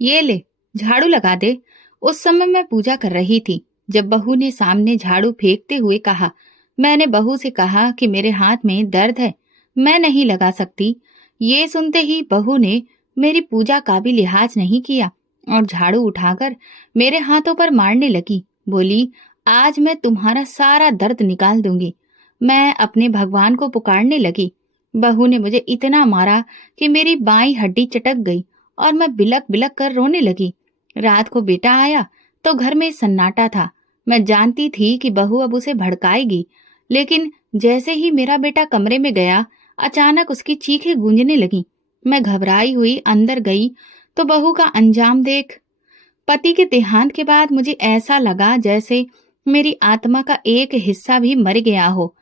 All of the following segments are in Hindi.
ये ले, झाड़ू लगा दे। उस समय मैं पूजा कर रही थी जब बहू ने सामने झाड़ू फेंकते हुए कहा। मैंने बहू से कहा कि मेरे हाथ में दर्द है, मैं नहीं लगा सकती। ये सुनते ही बहू ने मेरी पूजा का भी लिहाज नहीं किया और झाड़ू उठाकर मेरे हाथों पर मारने लगी। बोली, आज मैं तुम्हारा सारा दर्द निकाल दूंगी। मैं अपने भगवान को पुकारने लगी। बहू ने मुझे इतना मारा कि मेरी बाईं हड्डी चटक गई और मैं बिलक बिलक कर रोने लगी। रात को बेटा आया तो घर में सन्नाटा था। मैं जानती थी कि बहू अब उसे भड़काएगी, लेकिन जैसे ही मेरा बेटा कमरे में गया, अचानक उसकी चीखें गूंजने लगी। मैं घबराई हुई अंदर गई तो बहू का अंजाम देख, पति के देहांत के बाद मुझे ऐसा लगा जैसे मेरी आत्मा का एक हिस्सा भी मर गया हो।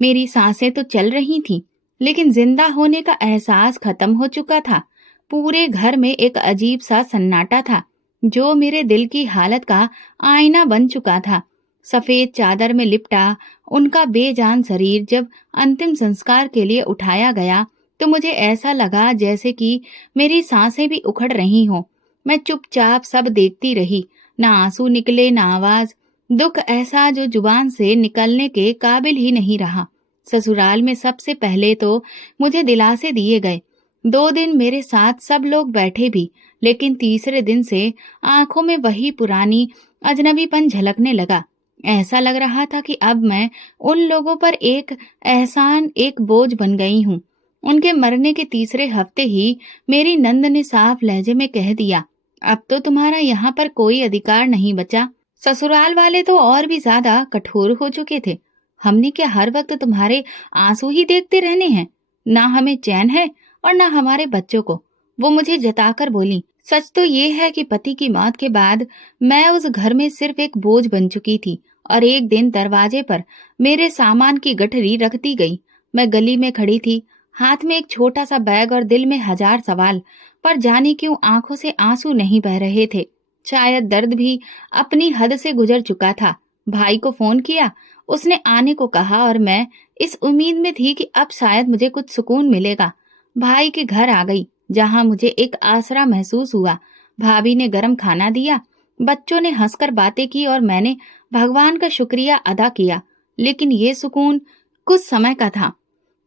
मेरी सांसें तो चल रही थीं, लेकिन जिंदा होने का एहसास खत्म हो चुका था। पूरे घर में एक अजीब सा सन्नाटा था, जो मेरे दिल की हालत का आईना बन चुका था। सफेद चादर में लिपटा उनका बेजान शरीर जब अंतिम संस्कार के लिए उठाया गया, तो मुझे ऐसा लगा जैसे कि मेरी सांसें भी उखड़ रही हों। मैं चुपचाप सब देखती रही, ना आंसू निकले ना आवाज। दुख ऐसा जो जुबान से निकलने के काबिल ही नहीं रहा। ससुराल में सबसे पहले तो मुझे दिलासे दिए गए। 2 दिन मेरे साथ सब लोग बैठे भी, लेकिन तीसरे दिन से आंखों में वही पुरानी अजनबीपन झलकने लगा। ऐसा लग रहा था कि अब मैं उन लोगों पर एक एहसान, एक बोझ बन गई हूँ। उनके मरने के तीसरे हफ्ते ही मेरी नंद ने साफ लहजे में कह दिया, अब तो तुम्हारा यहाँ पर कोई अधिकार नहीं बचा। ससुराल वाले तो और भी ज्यादा कठोर हो चुके थे। हमने क्या हर वक्त तुम्हारे आंसू ही देखते रहने हैं? ना हमें चैन है और ना हमारे बच्चों को। वो मुझे जताकर बोली, सच तो ये है कि पति की मौत के बाद मैं उस घर में सिर्फ एक बोझ बन चुकी थी और एक दिन दरवाजे पर मेरे सामान की गठरी रख दी गई। मैं गली में खड़ी थी, हाथ में एक छोटा सा बैग और दिल में हजार सवाल, पर जाने क्यों आंखों से आंसू नहीं बह रहे थे। शायद दर्द भी अपनी हद से गुजर चुका था। भाई को फोन किया, उसने आने को कहा और मैं इस उम्मीद में थी कि अब शायद मुझे कुछ सुकून मिलेगा। भाई के घर आ गई, जहां मुझे एक आसरा महसूस हुआ। भाभी ने गरम खाना दिया, बच्चों ने हंसकर बातें की और मैंने भगवान का शुक्रिया अदा किया। लेकिन ये सुकून कुछ समय का था।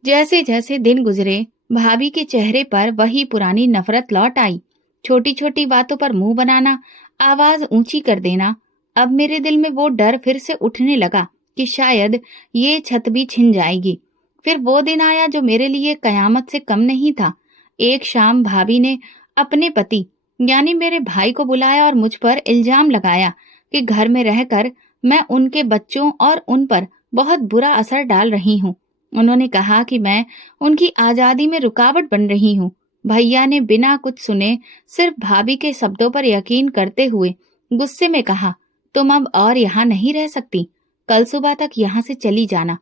जैसे जैसे दिन गुजरे, भाभी के चेहरे पर वही पुरानी नफरत लौट आई। छोटी छोटी बातों पर मुंह बनाना, आवाज ऊंची कर देना। अब मेरे दिल में वो डर फिर से उठने लगा कि शायद ये छत भी छिन जाएगी। फिर वो दिन आया जो मेरे लिए कयामत से कम नहीं था। एक शाम भाभी ने अपने पति यानी मेरे भाई को बुलाया और मुझ पर इल्जाम लगाया कि घर में रहकर मैं उनके बच्चों और उन पर बहुत बुरा असर डाल रही हूँ। उन्होंने कहा कि मैं उनकी आजादी में रुकावट बन रही हूँ। भैया ने बिना कुछ सुने सिर्फ भाभी के शब्दों पर यकीन करते हुए गुस्से में कहा, तुम अब और यहाँ नहीं रह सकती, कल सुबह तक यहाँ से चली जाना।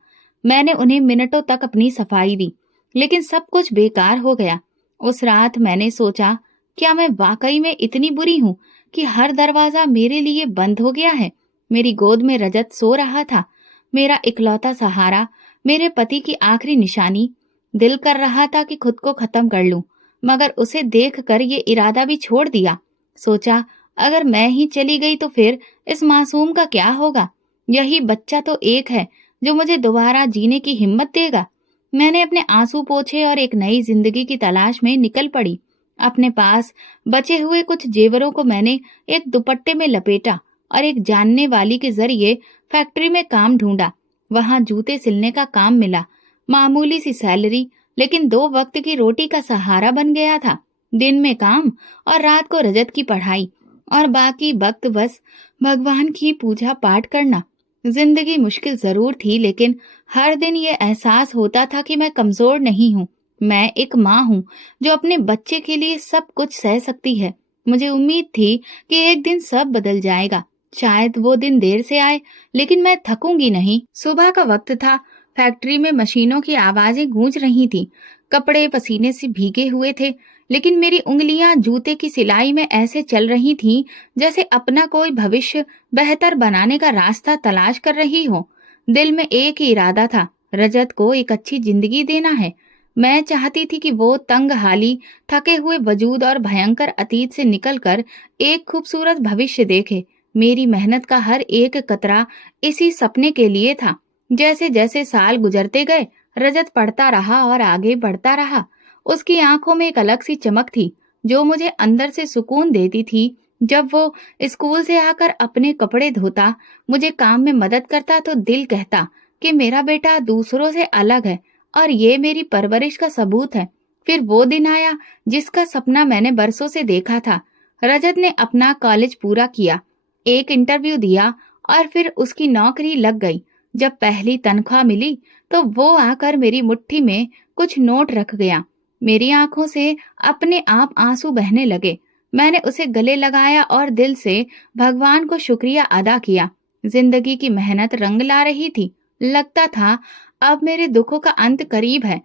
मैंने उन्हें मिनटों तक अपनी सफाई दी, लेकिन सब कुछ बेकार हो गया। उस रात मैंने सोचा, क्या मैं वाकई में इतनी बुरी हूँ कि हर दरवाजा मेरे लिए बंद हो गया है? मेरी गोद में रजत सो रहा था, मेरा इकलौता सहारा, मेरे पति की आखिरी निशानी। दिल कर रहा था कि खुद को खत्म कर लूं, मगर उसे देखकर ये इरादा भी छोड़ दिया। सोचा, अगर मैं ही चली गई तो फिर इस मासूम का क्या होगा? यही बच्चा तो एक है जो मुझे दोबारा जीने की हिम्मत देगा। मैंने अपने आंसू पोंछे और एक नई जिंदगी की तलाश में निकल पड़ी। अपने पास बचे हुए कुछ जेवरों को मैंने एक दुपट्टे में लपेटा और एक जानने वाली के जरिए फैक्ट्री में काम ढूंढा। वहां जूते सिलने का काम मिला। मामूली सी सैलरी, लेकिन 2 वक्त की रोटी का सहारा बन गया था। दिन में काम और रात को रजत की पढ़ाई, और बाकी वक्त बस भगवान की पूजा पाठ करना। जिंदगी मुश्किल जरूर थी, लेकिन हर दिन ये एहसास होता था कि मैं कमजोर नहीं हूँ। मैं एक माँ हूँ जो अपने बच्चे के लिए सब कुछ सह सकती है। मुझे उम्मीद थी कि एक दिन सब बदल जाएगा। शायद वो दिन देर से आए, लेकिन मैं थकूंगी नहीं। सुबह का वक्त था। फैक्ट्री में मशीनों की आवाजें गूंज रही थीं। कपड़े पसीने से भीगे हुए थे, लेकिन मेरी उंगलियां जूते की सिलाई में ऐसे चल रही थीं जैसे अपना कोई भविष्य बेहतर बनाने का रास्ता तलाश कर रही हो। दिल में एक ही इरादा था, रजत को एक अच्छी जिंदगी देना है। मैं चाहती थी कि वो तंग हाली, थके हुए वजूद और भयंकर अतीत से निकलकर एक खूबसूरत भविष्य देखे। मेरी मेहनत का हर एक कतरा इसी सपने के लिए था। जैसे जैसे साल गुजरते गए, रजत पढ़ता रहा और आगे बढ़ता रहा। उसकी आंखों में एक अलग सी चमक थी, जो मुझे अंदर से सुकून देती थी। जब वो स्कूल से आकर अपने कपड़े धोता, मुझे काम में मदद करता, तो दिल कहता कि मेरा बेटा दूसरों से अलग है और ये मेरी परवरिश का सबूत है। फिर वो दिन आया जिसका सपना मैंने बरसों से देखा था। रजत ने अपना कॉलेज पूरा किया, एक इंटरव्यू दिया और फिर उसकी नौकरी लग गई। जब पहली तनख्वाह मिली तो वो आकर मेरी मुट्ठी में कुछ नोट रख गया। मेरी आंखों से अपने आप आंसू बहने लगे। मैंने उसे गले लगाया और दिल से भगवान को शुक्रिया अदा किया। जिंदगी की मेहनत रंग ला रही थी। लगता था अब मेरे दुखों का अंत करीब है।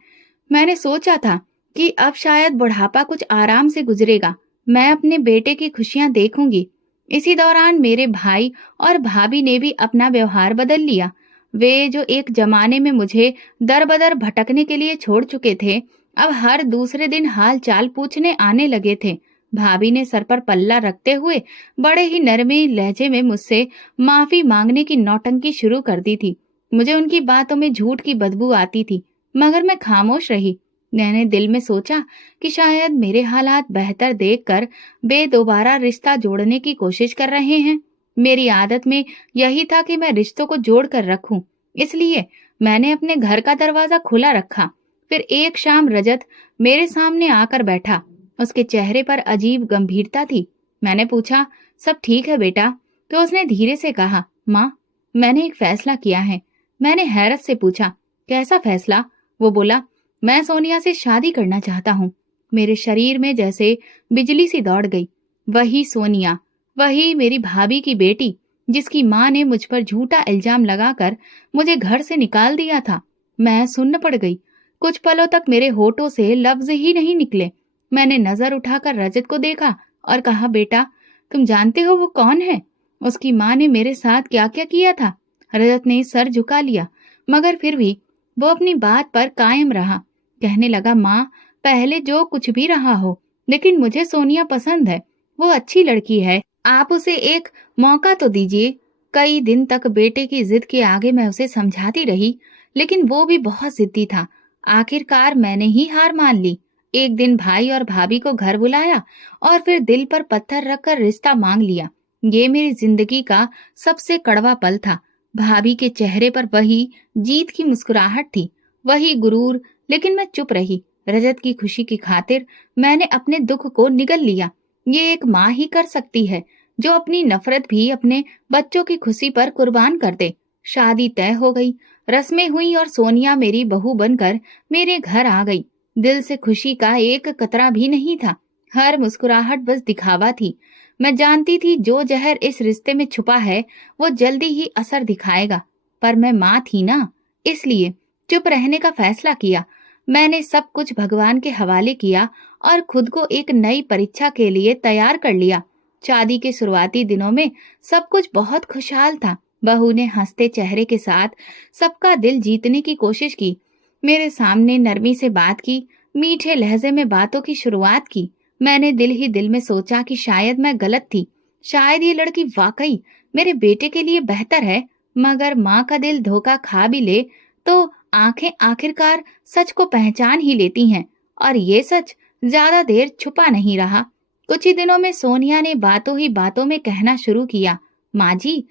मैंने सोचा था कि अब शायद बुढ़ापा कुछ आराम से गुजरेगा, मैं अपने बेटे की खुशियां देखूंगी। इसी दौरान मेरे भाई और भाभी ने भी अपना व्यवहार बदल लिया। वे जो एक जमाने में मुझे दर बदर भटकने के लिए छोड़ चुके थे, अब हर दूसरे दिन हाल चाल पूछने आने लगे थे। भाभी ने सर पर पल्ला रखते हुए बड़े ही नरमी लहजे में मुझसे माफी मांगने की नौटंकी शुरू कर दी थी। मुझे उनकी बातों में झूठ की बदबू आती थी, मगर मैं खामोश रही। मैंने दिल में सोचा कि शायद मेरे हालात बेहतर देखकर वे दोबारा रिश्ता जोड़ने की कोशिश कर रहे हैं। मेरी आदत में यही था कि मैं रिश्तों को जोड़ कर रखूं, इसलिए मैंने अपने घर का दरवाजा खुला रखा। फिर एक शाम रजत मेरे सामने आकर बैठा। उसके चेहरे पर अजीब गंभीरता थी। मैंने पूछा, सब ठीक है बेटा? तो उसने धीरे से कहा, माँ, मैंने एक फैसला किया है। मैंने हैरत से पूछा, कैसा फैसला? वो बोला, मैं सोनिया से शादी करना चाहता हूँ। मेरे शरीर में जैसे बिजली सी दौड़ गई। वही सोनिया, वही मेरी भाभी की बेटी, जिसकी माँ ने मुझ पर झूठा इल्जाम लगाकर मुझे घर से निकाल दिया था। मैं सुन्न पड़ गई। कुछ पलों तक मेरे होठों से लफ्ज ही नहीं निकले। मैंने नजर उठाकर रजत को देखा और कहा, बेटा, तुम जानते हो वो कौन है? उसकी माँ ने मेरे साथ क्या क्या किया था? रजत ने सर झुका लिया, मगर फिर भी वो अपनी बात पर कायम रहा। कहने लगा, माँ, पहले जो कुछ भी रहा हो, लेकिन मुझे सोनिया पसंद है। वो अच्छी लड़की है, आप उसे एक मौका तो दीजिए। कई दिन तक बेटे की जिद के आगे मैं उसे समझाती रही, लेकिन वो भी बहुत जिद्दी था। आखिरकार मैंने ही हार मान ली। एक दिन भाई और भाभी को घर बुलाया और फिर दिल पर पत्थर रखकर रिश्ता मांग लिया। ये मेरी जिंदगी का सबसे कड़वा पल था। भाभी के चेहरे पर वही जीत की मुस्कुराहट थी, वही गुरूर, लेकिन मैं चुप रही। रजत की खुशी की खातिर मैंने अपने दुख को निगल लिया। ये एक माँ ही कर सकती है, जो अपनी नफरत भी अपने बच्चों की खुशी पर कुर्बान कर दे। शादी तय हो गई, रस्में हुई और सोनिया मेरी बहू बनकर मेरे घर आ गई। दिल से खुशी का एक कतरा भी नहीं था। हर मुस्कुराहट बस दिखावा थी। मैं जानती थी जो जहर इस रिश्ते में छुपा है वो जल्दी ही असर दिखाएगा, पर मैं माँ थी ना, इसलिए चुप रहने का फैसला किया। मैंने सब कुछ भगवान के हवाले किया और खुद को एक नई परीक्षा के लिए तैयार कर लिया। शादी के शुरुआती दिनों में सब कुछ बहुत खुशहाल था। बहू ने हंसते चेहरे के साथ सबका दिल जीतने की कोशिश की, मेरे सामने नरमी से बात की, मीठे लहजे में बातों की शुरुआत की। मैंने दिल ही दिल में सोचा कि शायद मैं गलत थी, शायद ये लड़की वाकई मेरे बेटे के लिए बेहतर है। मगर माँ का दिल धोखा खा भी ले तो आंखें आखिरकार सच को पहचान ही लेती हैं, और ये सच ज्यादा देर छुपा नहीं रहा। कुछ ही दिनों में सोनिया ने बातों ही बातों में कहना शुरू किया, माँ जी,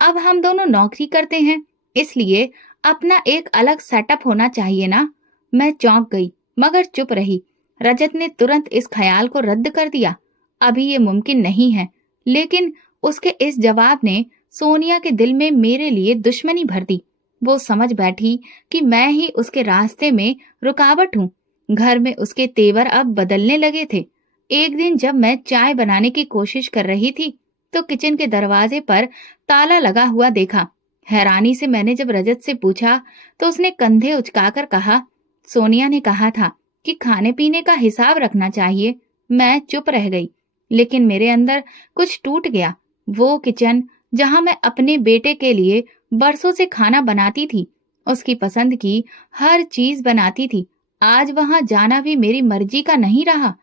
अब हम दोनों नौकरी करते हैं, इसलिए अपना एक अलग सेटअप होना चाहिए ना। मैं चौंक गई, मगर चुप रही। रजत ने तुरंत इस ख्याल को रद्द कर दिया, अभी ये मुमकिन नहीं है। लेकिन उसके इस जवाब ने सोनिया के दिल में मेरे लिए दुश्मनी भर दी। वो समझ बैठी कि मैं ही उसके रास्ते में रुकावट हूँ। घर में उसके तेवर अब बदलने लगे थे। एक दिन जब मैं चाय बनाने की कोशिश कर रही थी तो किचन के दरवाजे पर ताला लगा हुआ देखा। हैरानी से मैंने जब रजत से पूछा तो उसने कंधे उचकाकर कहा, सोनिया ने कहा था कि खाने पीने का हिसाब रखना चाहिए। मैं चुप रह गई, लेकिन मेरे अंदर कुछ टूट गया। वो किचन जहां मैं अपने बेटे के लिए बरसों से खाना बनाती थी, उसकी पसंद की हर चीज बनाती थी, आज वहां जाना भी मेरी मर्जी का नहीं रहा।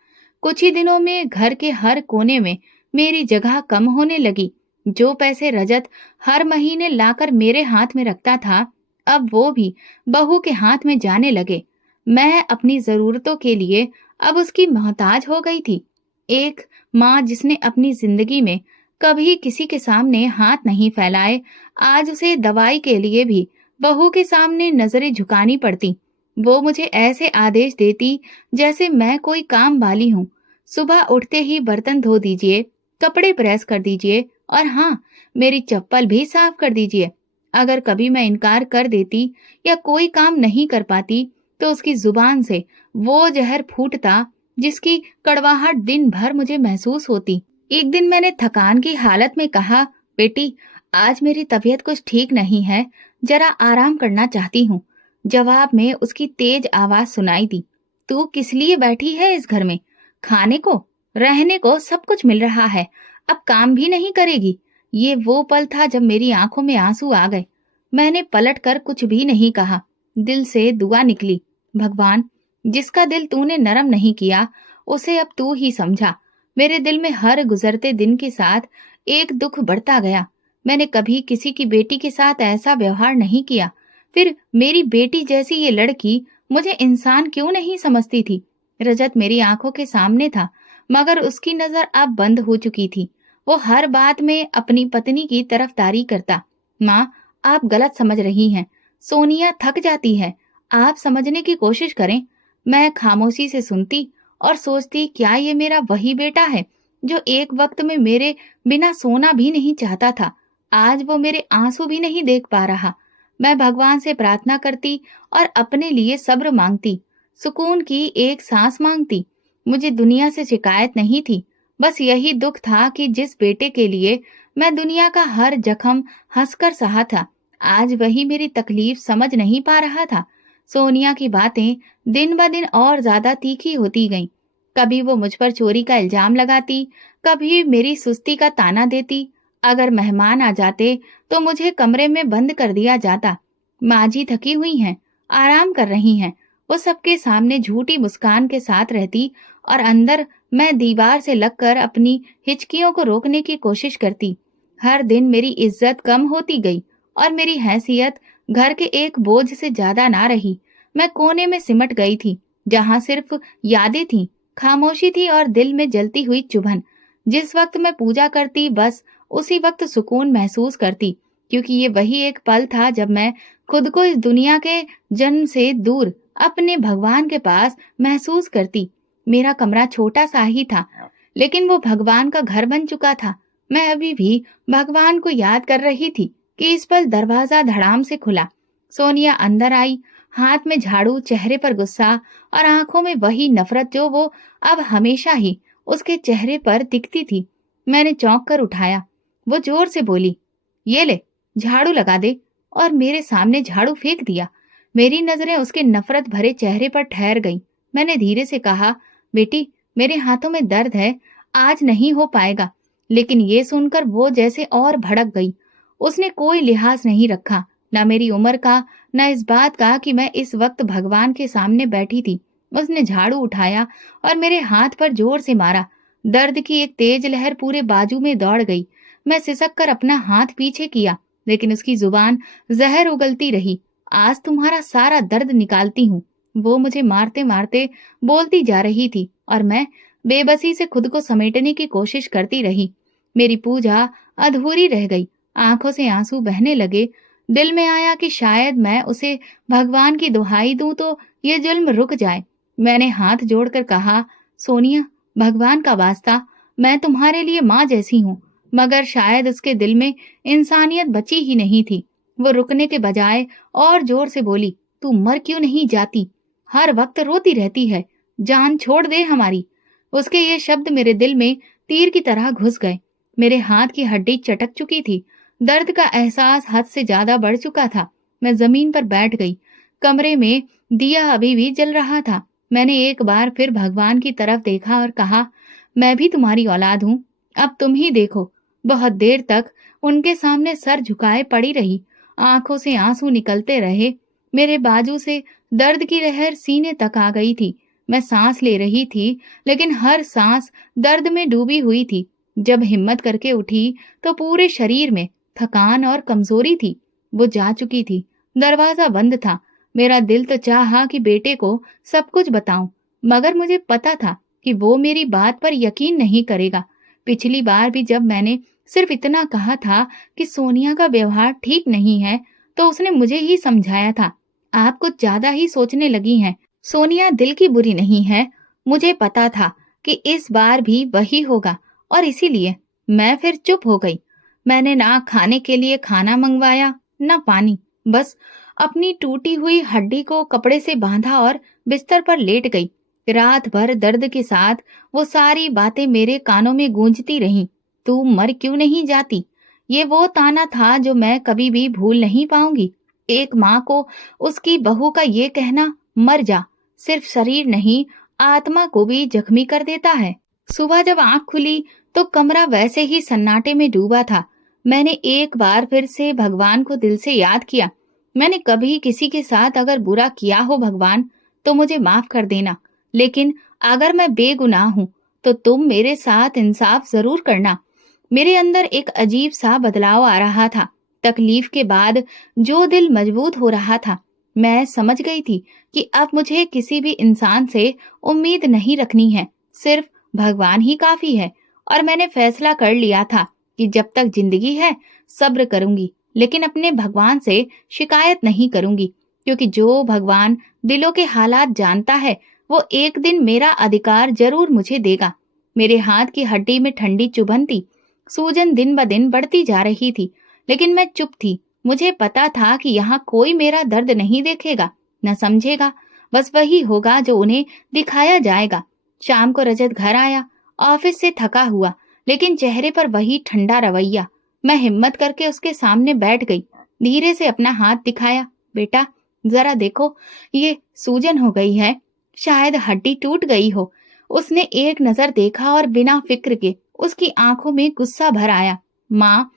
कुछ ही दिनों में घर के हर कोने में मेरी जगह कम होने लगी। जो पैसे रजत हर महीने लाकर मेरे हाथ में रखता था, अब वो भी बहू के हाथ में जाने लगे। मैं अपनी जरूरतों के लिए अब उसकी मोहताज हो गई थी। एक माँ जिसने अपनी जिंदगी में कभी किसी के सामने हाथ नहीं फैलाए, आज उसे दवाई के लिए भी बहू के सामने नजरें झुकानी पड़ती। वो मुझे ऐसे आदेश देती जैसे मैं कोई काम वाली हूँ। सुबह उठते ही बर्तन धो दीजिए, कपड़े प्रेस कर दीजिए और हाँ, मेरी चप्पल भी साफ कर दीजिए। अगर कभी मैं इनकार कर देती या कोई काम नहीं कर पाती तो उसकी जुबान से वो जहर फूटता जिसकी कड़वाहट दिन भर मुझे महसूस होती। एक दिन मैंने थकान की हालत में कहा, बेटी, आज मेरी तबीयत कुछ ठीक नहीं है, जरा आराम करना चाहती हूँ। जवाब में उसकी तेज आवाज सुनाई दी, तू किस लिए बैठी है इस घर में? खाने को, रहने को सब कुछ मिल रहा है, अब काम भी नहीं करेगी? ये वो पल था जब मेरी आंखों में आंसू आ गए। मैंने पलट कर कुछ भी नहीं कहा। दिल से दुआ निकली, भगवान, जिसका दिल तूने नरम नहीं किया उसे अब तू ही समझा। मेरे दिल में हर गुजरते दिन के साथ एक दुख बढ़ता गया। मैंने कभी किसी की बेटी के साथ ऐसा व्यवहार नहीं किया। फिर मेरी बेटी जैसी ये लड़की मुझे इंसान क्यों नहीं समझती थी? रजत मेरी आंखों के सामने था, मगर उसकी नजर अब बंद हो चुकी थी। वो हर बात में अपनी पत्नी की तरफदारी करता। माँ, आप गलत समझ रही हैं। सोनिया थक जाती है, आप समझने की कोशिश करें। मैं खामोशी से सुनती और सोचती, क्या ये मेरा वही बेटा है जो एक वक्त में मेरे बिना सोना भी नहीं चाहता था? आज वो मेरे आंसू भी नहीं देख पा रहा। मैं भगवान से प्रार्थना करती और अपने लिए सब्र मांगती, सुकून की एक सांस मांगती। मुझे दुनिया से शिकायत नहीं थी, बस यही दुख था कि जिस बेटे के लिए मैं दुनिया का हर जख्म हंसकर सहा था, आज वही मेरी तकलीफ समझ नहीं पा रहा था। सोनिया की बातें दिन ब दिन और ज्यादा तीखी होती गईं। कभी वो मुझ पर चोरी का इल्जाम लगाती, कभी मेरी सुस्ती का ताना देती। अगर मेहमान आ जाते तो मुझे कमरे में बंद कर दिया जाता। माँ जी थकी हुई हैं, आराम कर रही हैं, वो सबके सामने झूठी मुस्कान के साथ रहती और अंदर मैं दीवार से लगकर अपनी हिचकियों को रोकने की कोशिश करती। हर दिन मेरी इज्जत कम होती गई और मेरी हैसियत घर के एक बोझ से ज्यादा ना रही। मैं कोने में सिमट गई थी, जहां सिर्फ यादें थीं, खामोशी थी और दिल में जलती हुई चुभन। जिस वक्त मैं पूजा करती, बस उसी वक्त सुकून महसूस करती, क्योंकि ये वही एक पल था जब मैं खुद को इस दुनिया के जन्म से दूर अपने भगवान के पास महसूस करती। मेरा कमरा छोटा सा ही था, लेकिन वो भगवान का घर बन चुका था। मैं अभी भी भगवान को याद कर रही थी कि इस पल दरवाजा धड़ाम से खुला। सोनिया अंदर आई, हाथ में झाड़ू, चेहरे पर गुस्सा और आंखों में वही नफरत जो वो अब हमेशा ही उसके चेहरे पर दिखती थी। मैंने चौंक कर उठाया। वो जोर से बोली, ये ले, झाड़ू लगा दे, और मेरे सामने झाड़ू फेंक दिया। मेरी नजरें उसके नफरत भरे चेहरे पर ठहर गईं। मैंने धीरे से कहा, बेटी, मेरे हाथों में दर्द है, आज नहीं हो पाएगा। लेकिन ये सुनकर वो जैसे और भड़क गई। उसने कोई लिहाज नहीं रखा, न मेरी उम्र का, न इस बात का कि मैं इस वक्त भगवान के सामने बैठी थी। उसने झाड़ू उठाया और मेरे हाथ पर जोर से मारा। दर्द की एक तेज लहर पूरे बाजू में दौड़ गई। मैं सिसक कर अपना हाथ पीछे किया, लेकिन उसकी जुबान जहर उगलती रही। आज तुम्हारा सारा दर्द निकालती हूँ, वो मुझे मारते मारते बोलती जा रही थी और मैं बेबसी से खुद को समेटने की कोशिश करती रही। मेरी पूजा अधूरी रह गई। आंखों से आंसू बहने लगे। दिल में आया कि शायद मैं उसे भगवान की दुहाई दूं तो ये जुल्म रुक जाए। मैंने हाथ जोड़कर कहा, सोनिया, भगवान का वास्ता, मैं तुम्हारे लिए माँ जैसी हूँ। मगर शायद उसके दिल में इंसानियत बची ही नहीं थी। वो रुकने के बजाय और जोर से बोली, तू मर क्यों नहीं जाती? हर वक्त रोती रहती है, जान छोड़ दे हमारी। उसके ये शब्द मेरे दिल में तीर की तरह घुस गए। मेरे हाथ की हड्डी चटक चुकी थी। दर्द का एहसास हद से ज्यादा बढ़ चुका था। मैं जमीन पर बैठ गई। कमरे में दिया अभी भी जल रहा था। मैंने एक बार फिर भगवान की तरफ देखा और कहा, मैं भी तुम्हारी औलाद हूँ, अब तुम ही देखो। बहुत देर तक उनके सामने सर झुकाए पड़ी रही। आंखों से आंसू निकलते रहे। मेरे बाजू से दर्द की लहर सीने तक आ गई थी। मैं सांस ले रही थी, लेकिन हर सांस दर्द में डूबी हुई थी। जब हिम्मत करके उठी तो पूरे शरीर में थकान और कमजोरी थी। वो जा चुकी थी। दरवाजा बंद था। मेरा दिल तो चाहा कि बेटे को सब कुछ बताऊं, मगर मुझे पता था कि वो मेरी बात पर यकीन नहीं करेगा। पिछली बार भी जब मैंने सिर्फ इतना कहा था कि सोनिया का व्यवहार ठीक नहीं है, तो उसने मुझे ही समझाया था, आप कुछ ज्यादा ही सोचने लगी हैं। सोनिया दिल की बुरी नहीं है। मुझे पता था कि इस बार भी वही होगा, और इसीलिए मैं फिर चुप हो गई। मैंने ना खाने के लिए खाना मंगवाया, ना पानी। बस अपनी टूटी हुई हड्डी को कपड़े से बांधा और बिस्तर पर लेट गई। रात भर दर्द के साथ वो सारी बातें मेरे कानों में गूंजती रहीं। तू मर क्यों नहीं जाती? ये वो ताना था जो मैं कभी भी भूल नहीं पाऊंगी। एक माँ को उसकी बहू का ये कहना, मर जा, सिर्फ शरीर नहीं, आत्मा को भी जख्मी कर देता है। सुबह जब आंख खुली तो कमरा वैसे ही सन्नाटे में डूबा था। मैंने एक बार फिर से भगवान को दिल से याद किया। मैंने कभी किसी के साथ अगर बुरा किया हो भगवान, तो मुझे माफ कर देना, लेकिन अगर मैं बेगुनाह हूँ तो तुम मेरे साथ इंसाफ जरूर करना। मेरे अंदर एक अजीब सा बदलाव आ रहा था। तकलीफ के बाद जो दिल मजबूत हो रहा था। मैं समझ गई थी कि अब मुझे किसी भी इंसान से उम्मीद नहीं रखनी है, सिर्फ भगवान ही काफी है। और मैंने फैसला कर लिया था कि जब तक जिंदगी है सब्र करूंगी, लेकिन अपने भगवान से शिकायत नहीं करूंगी, क्योंकि जो भगवान दिलों के हालात जानता है, वो एक दिन मेरा अधिकार जरूर मुझे देगा। मेरे हाथ की हड्डी में ठंडी चुभन थी। सूजन दिन ब दिन बढ़ती जा रही थी, लेकिन मैं चुप थी। मुझे पता था कि यहाँ कोई मेरा दर्द नहीं देखेगा, न समझेगा। बस वही होगा जो उन्हें दिखाया जाएगा। शाम को रजत घर आया, ऑफिस से थका हुआ, लेकिन चेहरे पर वही ठंडा रवैया। मैं हिम्मत करके उसके सामने बैठ गई। धीरे से अपना हाथ दिखाया। बेटा, जरा देखो, ये सूजन हो गई है, शायद हड्डी टूट गई हो। उसने एक नजर देखा और बिना फिक्र के उसकी आंखों में गुस्सा भर आया। माँ,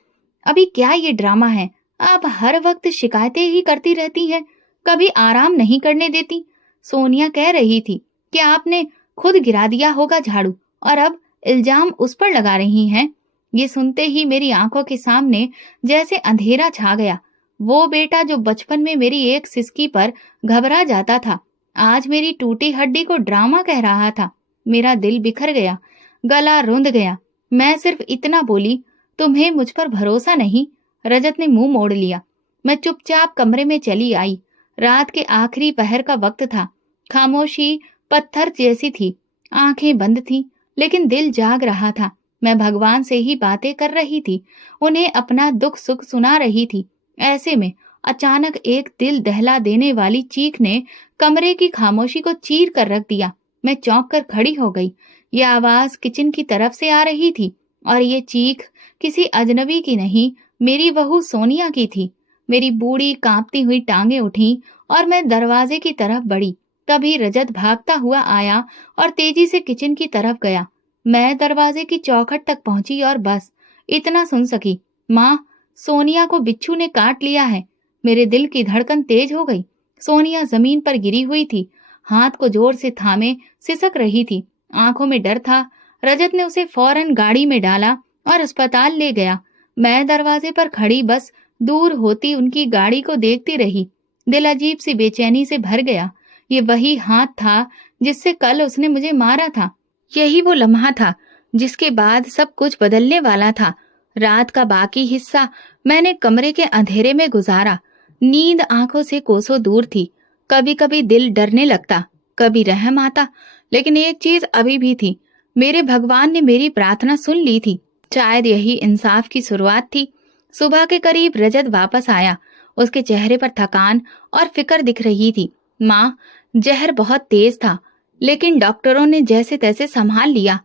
अभी क्या ये ड्रामा है? आप हर वक्त शिकायतें ही करती रहती हैं, कभी आराम नहीं करने देती। सोनिया कह रही थी कि आपने खुद गिरा दिया होगा झाड़ू, और अब इल्जाम उस पर लगा रही हैं। ये सुनते ही मेरी आंखों के सामने जैसे अंधेरा छा गया। वो बेटा जो बचपन में मेरी एक सिसकी पर घबरा जाता था, आज मेरी टूटी हड्डी को ड्रामा कह रहा था। मेरा दिल बिखर गया, गला रुंध गया। मैं सिर्फ इतना बोली, तुम्हें मुझ पर भरोसा नहीं? रजत ने मुंह मोड़ लिया। मैं चुपचाप कमरे में चली आई। रात के आखिरी पहर का वक्त था। खामोशी पत्थर जैसी थी। आंखें बंद थीं, लेकिन दिल जाग रहा था। मैं भगवान से ही बातें कर रही थी, उन्हें अपना दुख सुख सुना रही थी। ऐसे में अचानक एक दिल दहला देने वाली चीख ने कमरे की खामोशी को चीर कर रख दिया। मैं चौंक कर खड़ी हो गई। यह आवाज किचन की तरफ से आ रही थी, और ये चीख किसी अजनबी की नहीं, मेरी बहू सोनिया की थी। मेरी बूढ़ी कांपती हुई टांगें उठी और मैं दरवाजे की तरफ बढ़ी। तभी रजत भागता हुआ आया और तेजी से किचन की तरफ गया। मैं दरवाजे की चौखट तक पहुंची और बस इतना सुन सकी, माँ, सोनिया को बिच्छू ने काट लिया है। मेरे दिल की धड़कन तेज हो गई। सोनिया जमीन पर गिरी हुई थी, हाथ को जोर से थामे सिसक रही थी। आंखों में डर था। रजत ने उसे फौरन गाड़ी में डाला और अस्पताल ले गया। मैं दरवाजे पर खड़ी बस दूर होती उनकी गाड़ी को देखती रही। दिल अजीब सी बेचैनी से भर गया। ये वही हाथ था जिससे कल उसने मुझे मारा था। यही वो लम्हा था जिसके बाद सब कुछ बदलने वाला था। रात का बाकी हिस्सा मैंने कमरे के अंधेरे में गुजारा। नींद आंखों से कोसों दूर थी। कभी कभी दिल डरने लगता, कभी रहम आता, लेकिन एक चीज अभी भी थी, मेरे भगवान ने मेरी प्रार्थना सुन ली थी। शायद यही इंसाफ की शुरुआत थी। सुबह के करीब रजत वापस आया। उसके चेहरे पर थकान और फिक्र दिख रही थी। माँ, जहर बहुत तेज था, लेकिन डॉक्टरों ने जैसे तैसे संभाल लिया।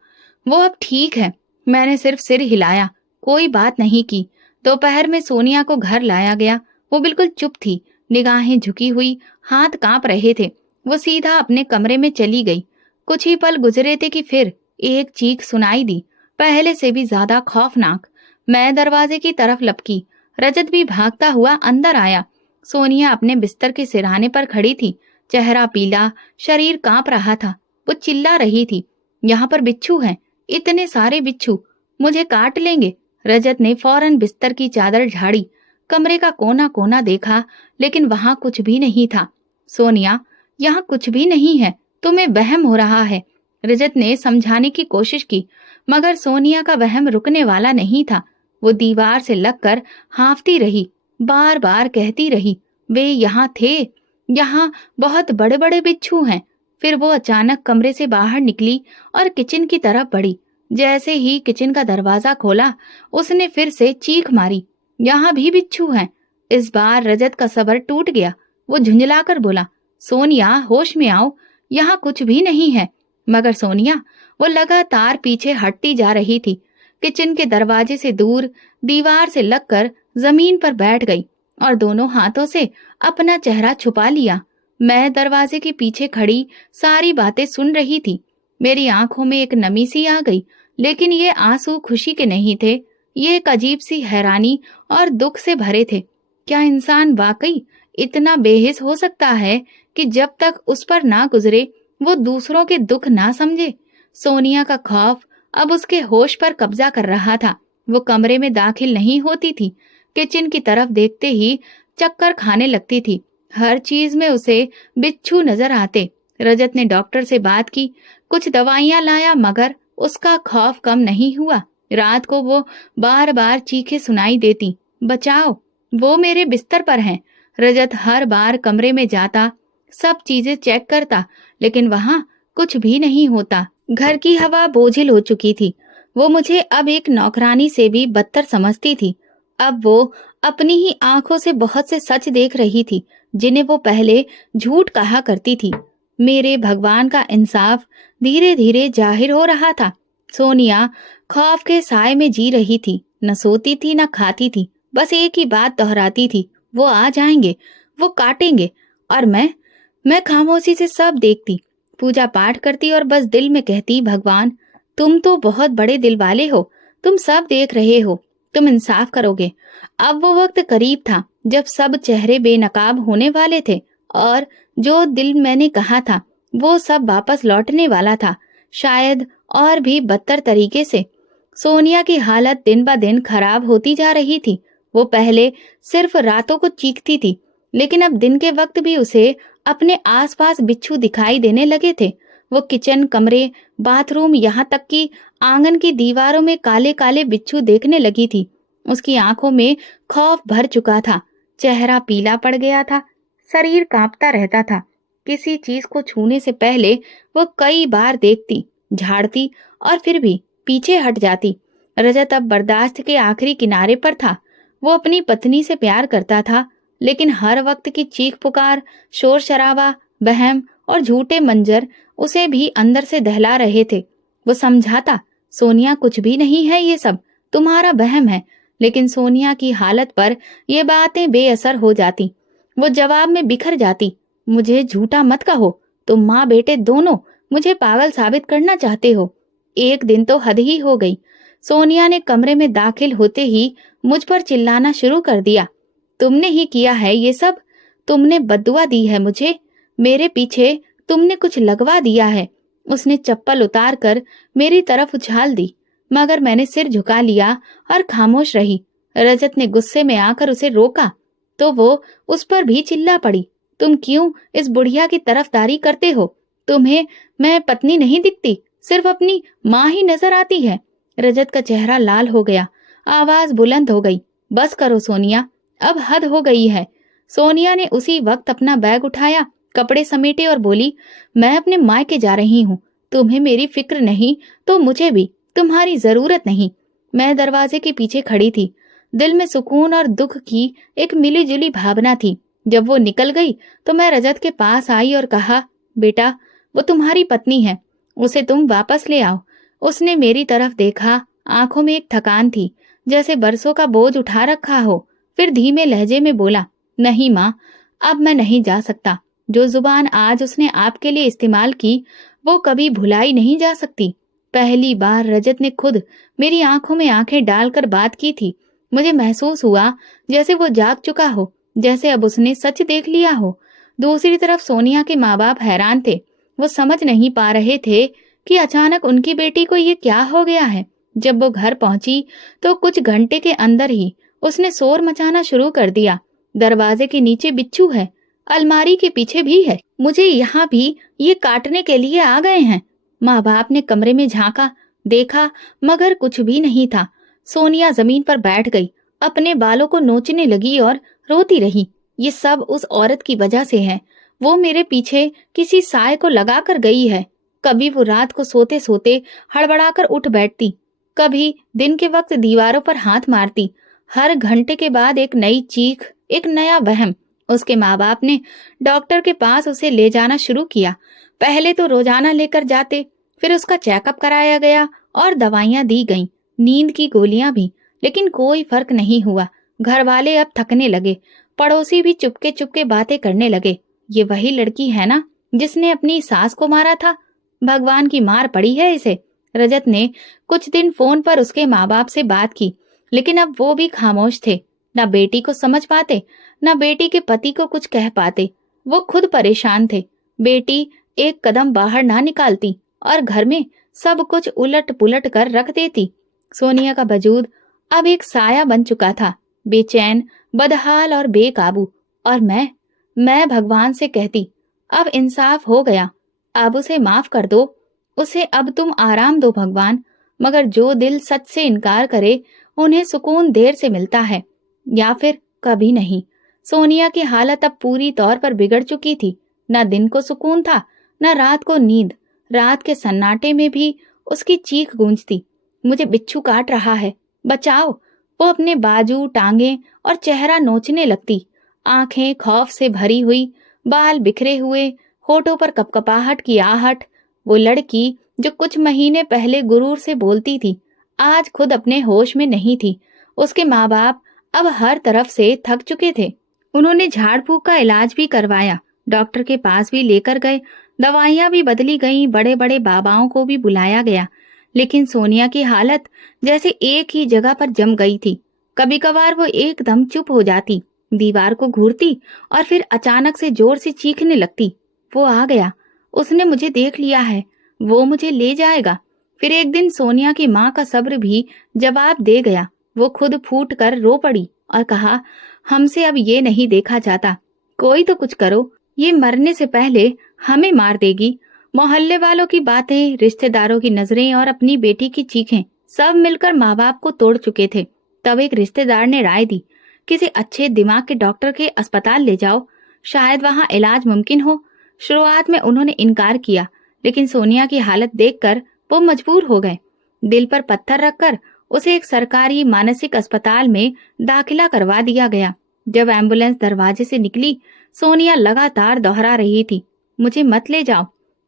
वो अब ठीक है। मैंने सिर्फ सिर हिलाया, कोई बात नहीं की। दोपहर में सोनिया को घर लाया गया। वो बिल्कुल चुप थी, निगाहें झुकी हुई, हाथ कांप रहे थे। वो सीधा अपने कमरे में चली गई। कुछ ही पल गुजरे थे कि फिर एक चीख सुनाई दी, पहले से भी ज्यादा खौफनाक। मैं दरवाजे की तरफ लपकी। रजत भी भागता हुआ अंदर आया। सोनिया अपने बिस्तर के सिरहाने पर खड़ी थी, चेहरा पीला, शरीर कांप रहा था। वो चिल्ला रही थी, यहाँ पर बिच्छू हैं, इतने सारे बिच्छू, मुझे काट लेंगे। रजत ने फौरन बिस्तर की चादर झाड़ी, कमरे का कोना कोना देखा, लेकिन वहां कुछ भी नहीं था। सोनिया, यहाँ कुछ भी नहीं है, तुम्हें वहम हो रहा है। रजत ने समझाने की कोशिश की, मगर सोनिया का वहम रुकने वाला नहीं था। वो दीवार से लगकर हांफती रही, बार बार कहती रही, वे यहाँ थे, यहाँ बहुत बड़े बड़े बिच्छू हैं। फिर वो अचानक कमरे से बाहर निकली और किचन की तरफ बढ़ी। जैसे ही किचन का दरवाजा खोला, उसने फिर से चीख मारी, यहाँ भी बिच्छू हैं। इस बार रजत का सब्र टूट गया। वो झुंझलाकर बोला, सोनिया होश में आओ, यहाँ कुछ भी नहीं है। मगर सोनिया, वो लगातार पीछे हटती जा रही थी। किचन के दरवाजे से दूर दीवार से लगकर जमीन पर बैठ गई और दोनों हाथों से अपना चेहरा छुपा लिया। मैं दरवाजे के पीछे खड़ी सारी बातें सुन रही थी। मेरी आंखों में एक नमी सी आ गई, लेकिन ये आंसू खुशी के नहीं थे। ये एक अजीब सी हैरानी और दुख से भरे थे। क्या इंसान वाकई इतना बेहिस हो सकता है कि जब तक उस पर ना गुजरे वो दूसरों के दुख ना समझे? सोनिया का खौफ अब उसके होश पर कब्जा कर रहा था। वो कमरे में दाखिल नहीं होती थी। किचन की तरफ देखते ही चक्कर खाने लगती थी। हर चीज में उसे बिच्छू नजर आते। रजत ने डॉक्टर से बात की, कुछ दवाइयां लाया, मगर उसका खौफ कम नहीं हुआ। रात को वो बार बार चीखें सुनाई देती, बचाओ, वो मेरे बिस्तर पर हैं। रजत हर बार कमरे में जाता, सब चीजें चेक करता, लेकिन वहां कुछ भी नहीं होता। घर की हवा बोझिल हो चुकी थी। वो मुझे अब एक नौकरानी से भी बदतर समझती थी। अब वो अपनी ही आंखों से बहुत से सच देख रही थी, जिन्हें वो पहले झूठ कहा करती थी। मेरे भगवान का इंसाफ धीरे धीरे जाहिर हो रहा था। सोनिया खौफ के साए में जी रही थी, न सोती थी न खाती थी, बस एक ही बात दोहराती थी, वो आ जाएंगे, वो काटेंगे। और मैं खामोशी से सब देखती, पूजा पाठ करती और बस दिल में कहती, भगवान तुम तो बहुत बड़े दिल वाले हो, तुम सब देख रहे हो, तुम इंसाफ करोगे। अब वो वक्त करीब था जब सब चेहरे बेनकाब होने वाले थे और जो दिल मैंने कहा था वो सब वापस लौटने वाला था, शायद और भी बदतर तरीके से। सोनिया की हालत दिन ब दिन खराब होती जा रही थी। वो पहले सिर्फ रातों को चीखती थी, लेकिन अब दिन के वक्त भी उसे अपने आसपास बिच्छू दिखाई देने लगे थे। वो किचन, कमरे, बाथरूम, यहाँ तक कि आंगन की दीवारों में काले काले बिच्छू देखने लगी थी। उसकी आंखों में खौफ भर चुका था, चेहरा पीला पड़ गया था, शरीर कांपता रहता था। किसी चीज को छूने से पहले वो कई बार देखती, झाड़ती और फिर भी पीछे हट जाती। रजत अब बर्दाश्त के आखिरी किनारे पर था। वो अपनी पत्नी से प्यार करता था, लेकिन हर वक्त की चीख पुकार, शोर शराबा, बहम और झूठे मंजर उसे भी अंदर से दहला रहे थे। वो समझाता, सोनिया कुछ भी नहीं है, ये सब तुम्हारा वहम है, लेकिन सोनिया की हालत पर ये बातें बेअसर हो जाती। वो जवाब में बिखर जाती, मुझे झूठा मत कहो, तुम माँ बेटे दोनों मुझे पागल साबित करना चाहते हो। एक दिन तो हद ही हो गई। सोनिया ने कमरे में दाखिल होते ही मुझ पर चिल्लाना शुरू कर दिया, तुमने ही किया है ये सब, तुमने बद्दुआ दी है मुझे, मेरे पीछे तुमने कुछ लगवा दिया है। उसने चप्पल उतार कर मेरी तरफ उछाल दी, मगर मैंने सिर झुका लिया और खामोश रही। रजत ने गुस्से में आकर उसे रोका तो वो उस पर भी चिल्ला पड़ी, तुम क्यों इस बुढ़िया की तरफदारी करते हो? तुम्हें मैं पत्नी नहीं दिखती, सिर्फ अपनी माँ ही नजर आती है। रजत का चेहरा लाल हो गया, आवाज बुलंद हो गई, बस करो सोनिया, अब हद हो गई है। सोनिया ने उसी वक्त अपना बैग उठाया, कपड़े समेटे और बोली, मैं अपने मायके जा रही हूँ, तुम्हें मेरी फिक्र नहीं तो मुझे भी तुम्हारी जरूरत नहीं। मैं दरवाजे के पीछे खड़ी थी। दिल में सुकून और दुख की एक मिली जुली भावना थी। जब वो निकल गई तो मैं रजत के पास आई और कहा, बेटा वो तुम्हारी पत्नी है, उसे तुम वापस ले आओ। उसने मेरी तरफ देखा, आंखों में एक थकान थी, जैसे बरसों का बोझ उठा रखा हो। फिर धीमे लहजे में बोला, नहीं माँ, अब मैं नहीं जा सकता। जो जुबान आज उसने आपके लिए इस्तेमाल की वो कभी भुलाई नहीं जा सकती। पहली बार रजत ने खुद मेरी आंखों में आंखें डालकर बात की थी। मुझे महसूस हुआ जैसे वो जाग चुका हो, जैसे अब उसने सच देख लिया हो। दूसरी तरफ सोनिया के माँ बाप हैरान थे। वो समझ नहीं पा रहे थे कि अचानक उनकी बेटी को ये क्या हो गया है। जब वो घर पहुंची तो कुछ घंटे के अंदर ही उसने शोर मचाना शुरू कर दिया। दरवाजे के नीचे बिच्छू है, अलमारी के पीछे भी है, मुझे यहाँ भी ये काटने के लिए आ गए हैं। माँ बाप ने कमरे में झांका, देखा, मगर कुछ भी नहीं था। सोनिया जमीन पर बैठ गई, अपने बालों को नोचने लगी और रोती रही। ये सब उस औरत की वजह से है। वो मेरे पीछे किसी साय को लगा कर गई है। कभी वो रात को सोते सोते हड़बड़ाकर उठ बैठती, कभी दिन के वक्त दीवारों पर हाथ मारती। हर घंटे के बाद एक नई चीख, एक नया वहम। उसके माँ बाप ने डॉक्टर के पास उसे ले जाना शुरू किया। पहले तो रोजाना लेकर जाते, फिर उसका चेकअप कराया गया और दवाइयां दी गईं, नींद की गोलियां भी, लेकिन कोई फर्क नहीं हुआ। घर वाले अब थकने लगे, पड़ोसी भी चुपके चुपके बातें करने लगे। ये वही लड़की है ना जिसने अपनी सास को मारा था? भगवान की मार पड़ी है इसे। रजत ने कुछ दिन फोन पर उसके माँ बाप से बात की, लेकिन अब वो भी खामोश थे। न बेटी को समझ पाते, न बेटी के पति को कुछ कह पाते। वो खुद परेशान थे। बेटी एक कदम बाहर ना निकालती और घर में सब कुछ उलट पुलट कर रख देती। सोनिया का वजूद अब एक साया बन चुका था, बेचैन, बदहाल और बेकाबू। और मैं भगवान से कहती, अब इंसाफ हो गया, अब उसे माफ कर दो, उसे अब तुम आराम दो भगवान। मगर जो दिल सच से इनकार करे उन्हें सुकून देर से मिलता है, या फिर कभी नहीं। सोनिया की हालत अब पूरी तौर पर बिगड़ चुकी थी। न दिन को सुकून था, न रात को नींद। रात के सन्नाटे में भी उसकी चीख गूंजती, मुझे बिच्छू काट रहा है, बचाओ। वो अपने बाजू, टांगे और चेहरा नोचने लगती, आंखें खौफ से भरी हुई, बाल बिखरे हुए, होठों पर कपकपाहट की आहट। वो लड़की जो कुछ महीने पहले गुरूर से बोलती थी, आज खुद अपने होश में नहीं थी। उसके माँ बाप अब हर तरफ से थक चुके थे। उन्होंने झाड़ फूक का इलाज भी करवाया, डॉक्टर के पास भी लेकर गए, दवाइयां भी बदली गईं, बड़े बड़े बाबाओं को भी बुलाया गया। लेकिन सोनिया की हालत जैसे एक ही जगह पर जम गई थी। कभी कभार वो एकदम चुप हो जाती, दीवार को घूरती और फिर अचानक से जोर से चीखने लगती, वो आ गया, उसने मुझे देख लिया है, वो मुझे ले जाएगा। फिर एक दिन सोनिया की माँ का सब्र भी जवाब दे गया। वो खुद फूट कर रो पड़ी और कहा, हमसे अब ये नहीं देखा जाता, कोई तो कुछ करो, ये मरने से पहले हमें मार देगी। मोहल्ले वालों की बातें, रिश्तेदारों की नजरें और अपनी बेटी की चीखें सब मिलकर माँ बाप को तोड़ चुके थे। तब एक रिश्तेदार ने राय दी, किसी अच्छे दिमाग के डॉक्टर के अस्पताल ले जाओ, शायद वहाँ इलाज मुमकिन हो। शुरुआत में उन्होंने इनकार किया, लेकिन सोनिया की हालत देखकर वो मजबूर हो गए। दिल पर पत्थर रखकर उसे एक सरकारी मानसिक अस्पताल में दाखिला करवा दिया गया। जब एम्बुलेंस दरवाजे से निकली, सोनिया लगातार दोहरा रही थी, मुझे मत ले जाओ,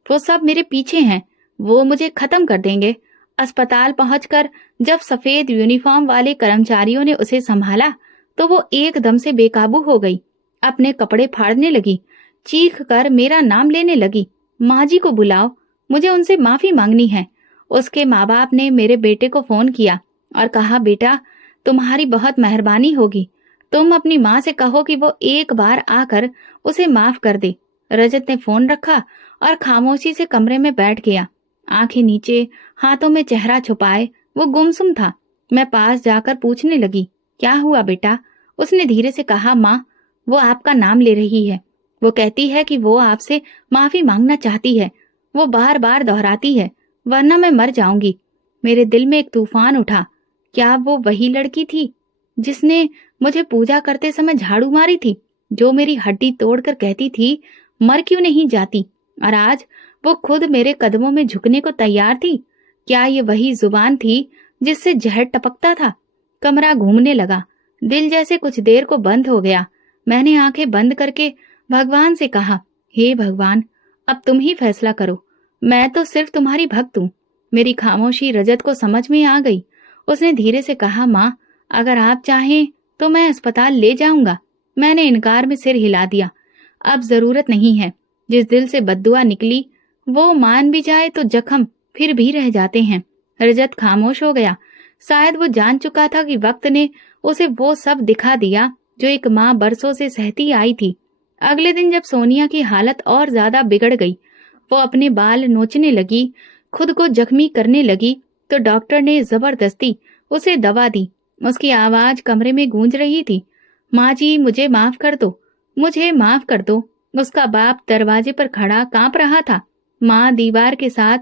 वो सब मेरे पीछे हैं, वो मुझे खत्म कर देंगे। अस्पताल पहुंचकर जब सफेद यूनिफॉर्म वाले कर्मचारियों ने उसे संभाला तो वो एकदम से बेकाबू हो गई, अपने कपड़े फाड़ने लगी, चीख कर मेरा नाम लेने लगी, माँ जी को बुलाओ, मुझे उनसे माफी मांगनी है। उसके माँ बाप ने मेरे बेटे को फोन किया और कहा, बेटा तुम्हारी बहुत मेहरबानी होगी, तुम अपनी माँ से कहो कि वो एक बार आकर उसे माफ कर दे। रजत ने फोन रखा और खामोशी से कमरे में बैठ गया, आंखें नीचे, हाथों में चेहरा छुपाए वो गुमसुम था। मैं पास जाकर पूछने लगी, क्या हुआ बेटा? उसने धीरे से कहा, माँ, वो आपका नाम ले रही है, वो कहती है कि वो आपसे माफी मांगना चाहती है, वो बार बार दोहराती है, वरना मैं मर जाऊंगी। मेरे दिल में एक तूफान उठा। क्या वो वही लड़की थी जिसने मुझे पूजा करते समय झाड़ू मारी थी, जो मेरी हड्डी तोड़कर कहती थी मर क्यों नहीं जाती, और आज वो खुद मेरे कदमों में झुकने को तैयार थी? क्या ये वही जुबान थी जिससे जहर टपकता था? कमरा घूमने लगा, दिल जैसे कुछ देर को बंद हो गया। मैंने आंखें बंद करके भगवान से कहा, हे भगवान, अब तुम ही फैसला करो, मैं तो सिर्फ तुम्हारी भक्त हूँ। मेरी खामोशी रजत को समझ में आ गई। उसने धीरे से कहा, माँ, अगर आप चाहें तो मैं अस्पताल ले जाऊंगा। मैंने इनकार में सिर हिला दिया, अब जरूरत नहीं है। जिस दिल से बद्दुआ निकली वो मान भी जाए तो जख्म फिर भी रह जाते हैं। रजत खामोश हो गया। शायद वो जान चुका था कि वक्त ने उसे वो सब दिखा दिया जो एक माँ बरसों से सहती आई थी। अगले दिन जब सोनिया की हालत और ज्यादा बिगड़ गई, वो अपने बाल नोचने लगी, खुद को जख्मी करने लगी, तो डॉक्टर ने जबरदस्ती उसे दवा दी। उसकी आवाज कमरे में गूंज रही थी, माँ जी मुझे माफ कर दो, मुझे माफ कर दो। उसका बाप दरवाजे पर खड़ा कांप रहा था। माँ दीवार के साथ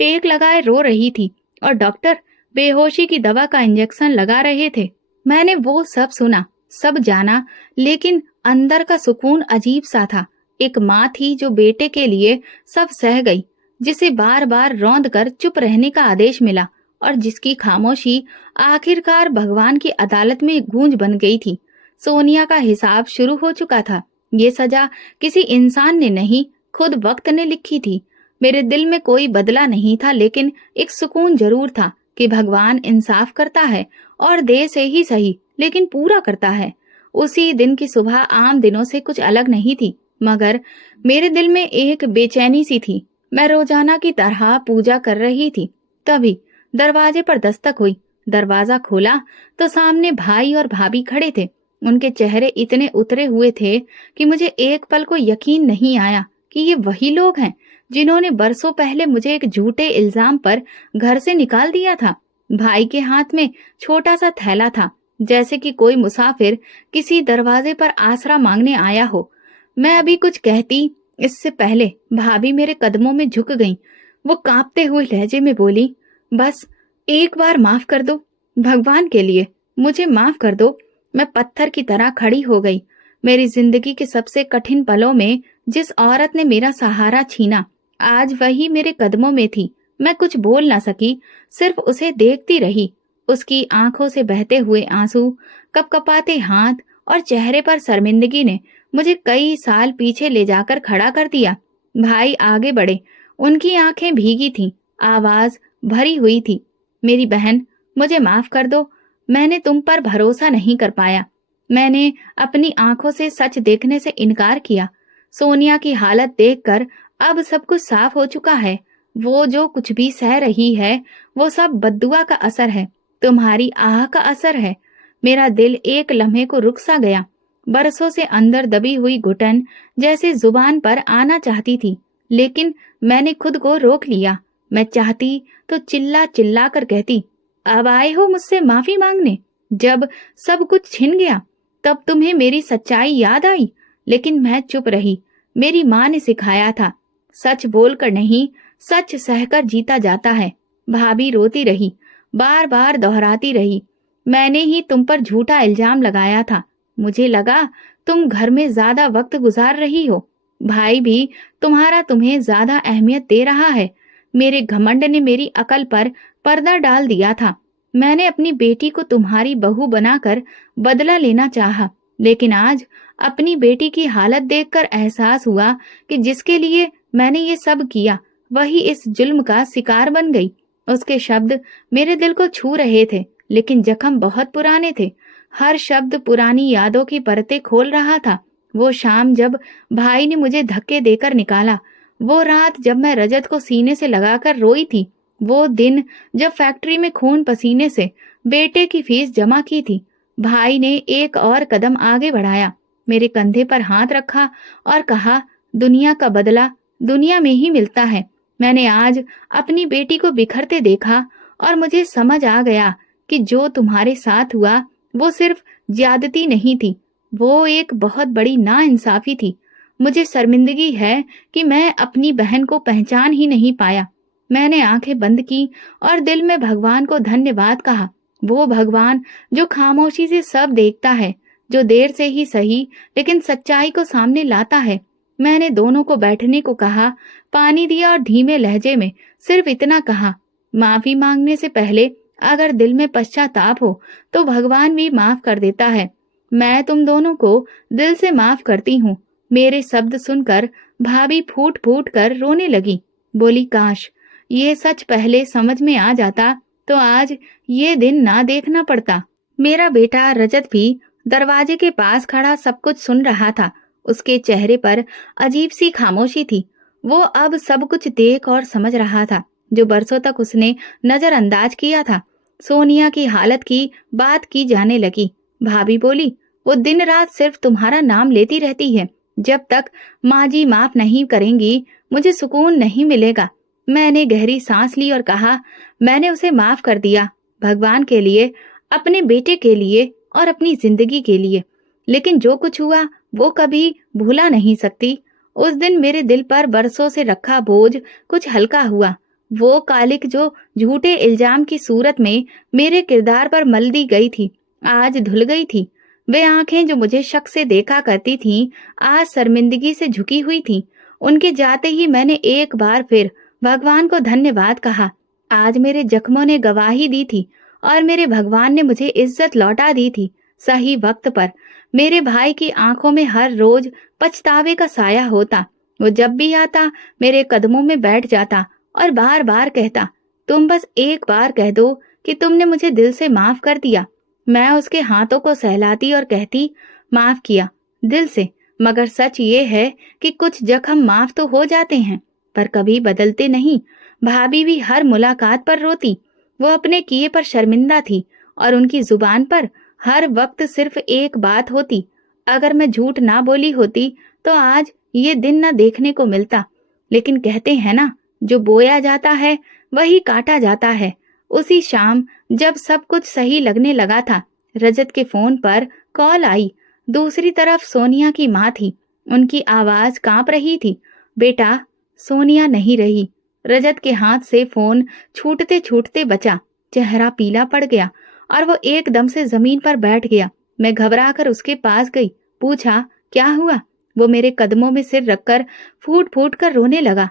टेक लगाए रो रही थी और डॉक्टर बेहोशी की दवा का इंजेक्शन लगा रहे थे। मैंने वो सब सुना, सब जाना, लेकिन अंदर का सुकून अजीब सा था। एक माँ थी जो बेटे के लिए सब सह गई, जिसे बार बार रौंद कर चुप रहने का आदेश मिला और जिसकी खामोशी आखिरकार भगवान की अदालत में गूंज बन गई थी। सोनिया का हिसाब शुरू हो चुका था। ये सजा किसी इंसान ने नहीं, खुद वक्त ने लिखी थी। मेरे दिल में कोई बदला नहीं था, लेकिन एक सुकून जरूर था कि भगवान इंसाफ करता है और देर से ही सही, लेकिन पूरा करता है। उसी दिन की सुबह आम दिनों से कुछ अलग नहीं थी, मगर मेरे दिल में एक बेचैनी सी थी। मैं रोजाना की तरह पूजा कर रही थी, तभी दरवाजे पर दस्तक हुई। दरवाजा खोला तो सामने भाई और भाभी खड़े थे। उनके चेहरे इतने उतरे हुए थे कि मुझे एक पल को यकीन नहीं आया कि ये वही लोग हैं जिन्होंने बरसों पहले मुझे एक झूठे इल्जाम पर घर से निकाल दिया था। भाई के हाथ में छोटा सा थैला था, जैसे कि कोई मुसाफिर किसी दरवाजे पर आसरा मांगने आया हो। मैं अभी कुछ कहती इससे पहले भाभी मेरे कदमों में झुक गईं। वो कांपते हुए लहजे में बोली, बस एक बार माफ कर दो, भगवान के लिए मुझे माफ कर दो। मैं पत्थर की तरह खड़ी हो गई। मेरी जिंदगी के सबसे कठिन पलों में जिस औरत ने मेरा सहारा छीना, आज वही मेरे कदमों में थी। मैं कुछ बोल ना सकी, सिर्फ उसे देखती रही। उसकी आंखों से बहते हुए आंसू, कपकपाते हाथ और चेहरे पर शर्मिंदगी ने मुझे कई साल पीछे ले जाकर खड़ा कर दिया। भाई आगे बढ़े, उनकी आंखें भीगी थीं, आवाज भरी हुई थी, मेरी बहन मुझे माफ कर दो, मैंने तुम पर भरोसा नहीं कर पाया। मैंने अपनी आंखों से सच देखने से इनकार किया। सोनिया की हालत देखकर अब सब कुछ साफ हो चुका है। वो जो कुछ भी सह रही है, वो सब बद्दुआ का असर है, तुम्हारी आह का असर है। मेरा दिल एक लम्हे को रुक सा गया। बरसों से अंदर दबी हुई घुटन जैसे जुबान पर आना चाहती थी, लेकिन मैंने खुद को रोक लिया। मैं चाहती तो चिल्ला चिल्ला कर कहती, अब आए हो मुझसे माफी मांगने? जब सब कुछ छिन गया तब तुम्हें मेरी सच्चाई याद आई, लेकिन मैं चुप रही। मेरी माँ ने सिखाया था, सच बोलकर नहीं, सच सहकर जीता जाता है। भाभी रोती रही, बार बार दोहराती रही, मैंने ही तुम पर झूठा इल्जाम लगाया था। मुझे लगा तुम घर में ज्यादा वक्त गुजार रही हो। भाई भी तुम्हें ज्यादा अहमियत दे रहा है। मेरे घमंड ने मेरी अकल पर पर्दा डाल दिया था। मैंने अपनी बेटी को तुम्हारी बहू बनाकर बदला लेना चाहा, लेकिन आज अपनी बेटी की हालत देखकर एहसास हुआ कि जिसके लिए मैंने ये सब किया, वही इस जुल्म का शिकार बन गई। उसके शब्द मेरे दिल को छू रहे थे, लेकिन जख्म बहुत पुराने थे। हर शब्द पुरानी यादों की परतें खोल रहा था। वो शाम जब भाई ने मुझे धक्के देकर निकाला, वो रात जब मैं रजत को सीने से लगाकर रोई थी, वो दिन जब फैक्ट्री में खून पसीने से बेटे की फीस जमा की थी। भाई ने एक और कदम आगे बढ़ाया, मेरे कंधे पर हाथ रखा और कहा, दुनिया का बदला दुनिया में ही मिलता है। मैंने आज अपनी बेटी को बिखरते देखा और मुझे समझ आ गया कि जो तुम्हारे साथ हुआ वो सिर्फ ज्यादती नहीं थी, वो एक बहुत बड़ी नाइंसाफी थी। मुझे शर्मिंदगी है कि मैं अपनी बहन को पहचान ही नहीं पाया। मैंने आंखें बंद की और दिल में भगवान को धन्यवाद कहा। वो भगवान जो खामोशी से सब देखता है, जो देर से ही सही लेकिन सच्चाई को सामने लाता है। मैंने दोनों को बैठने को कहा, पानी दिया और धीमे लहजे में सिर्फ इतना कहा, माफी मांगने से पहले अगर दिल में पश्चाताप हो तो भगवान भी माफ कर देता है। मैं तुम दोनों को दिल से माफ करती हूँ। मेरे शब्द सुनकर भाभी फूट फूट कर रोने लगी। बोली, काश ये सच पहले समझ में आ जाता तो आज ये दिन ना देखना पड़ता। मेरा बेटा रजत भी दरवाजे के पास खड़ा सब कुछ सुन रहा था। उसके चेहरे पर अजीब सी खामोशी थी। वो अब सब कुछ देख और समझ रहा था जो बरसों तक उसने नजरअंदाज किया था। सोनिया की हालत की बात की जाने लगी। भाभी बोली, वो दिन रात सिर्फ तुम्हारा नाम लेती रहती है। जब तक माँ जी माफ नहीं करेंगी, मुझे सुकून नहीं मिलेगा। मैंने गहरी सांस ली और कहा, मैंने उसे माफ कर दिया, भगवान के लिए, अपने बेटे के लिए और अपनी जिंदगी के लिए। लेकिन जो कुछ हुआ वो कभी भूला नहीं सकती। उस दिन मेरे दिल पर बरसों से रखा बोझ कुछ हल्का हुआ। वो कालिक जो झूठे इल्जाम की सूरत में मेरे किरदार पर मल दी गई थी, आज धुल गई थी। वे आंखें जो मुझे शक से देखा करती थीं, आज शर्मिंदगी से झुकी हुई थीं। उनके जाते ही मैंने एक बार फिर भगवान को धन्यवाद कहा। आज मेरे जख्मों ने गवाही दी थी और मेरे भगवान ने मुझे इज्जत लौटा दी थी, सही वक्त पर। मेरे भाई की आंखों में हर रोज पछतावे का साया होता। वो जब भी आता मेरे कदमों में बैठ जाता और बार बार कहता, तुम बस एक बार कह दो कि तुमने मुझे दिल से माफ कर दिया। मैं उसके हाथों को सहलाती और कहती, माफ किया दिल से। मगर सच ये है कि कुछ जख्म माफ तो हो जाते हैं, पर कभी बदलते नहीं। भाभी भी हर मुलाकात पर रोती। वो अपने किए पर शर्मिंदा थी और उनकी जुबान पर हर वक्त सिर्फ एक बात होती, अगर मैं झूठ ना बोली होती तो आज ये दिन न देखने को मिलता। लेकिन कहते हैं ना, जो बोया जाता है वही काटा जाता है। उसी शाम जब सब कुछ सही लगने लगा था, रजत के फोन पर कॉल आई। दूसरी तरफ सोनिया की माँ थी। उनकी आवाज कांप रही थी। बेटा, सोनिया नहीं रही। रजत के हाथ से फोन छूटते छूटते बचा। चेहरा पीला पड़ गया और वो एकदम से जमीन पर बैठ गया। मैं घबराकर उसके पास गई, पूछा, क्या हुआ? वो मेरे कदमों में सिर रखकर फूट फूट कर रोने लगा।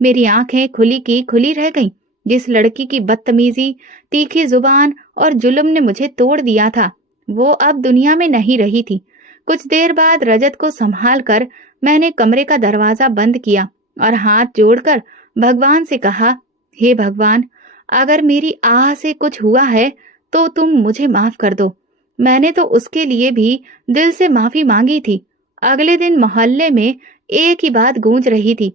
मेरी आंखें खुली की खुली रह गईं। जिस लड़की की बदतमीजी, तीखी जुबान और जुल्म ने मुझे तोड़ दिया था, वो अब दुनिया में नहीं रही थी। कुछ देर बाद रजत को संभाल कर मैंने कमरे का दरवाजा बंद किया और हाथ जोड़कर भगवान से कहा, हे भगवान, अगर मेरी आह से कुछ हुआ है तो तुम मुझे माफ कर दो। मैंने तो उसके लिए भी दिल से माफी मांगी थी। अगले दिन मोहल्ले में एक ही बात गूंज रही थी,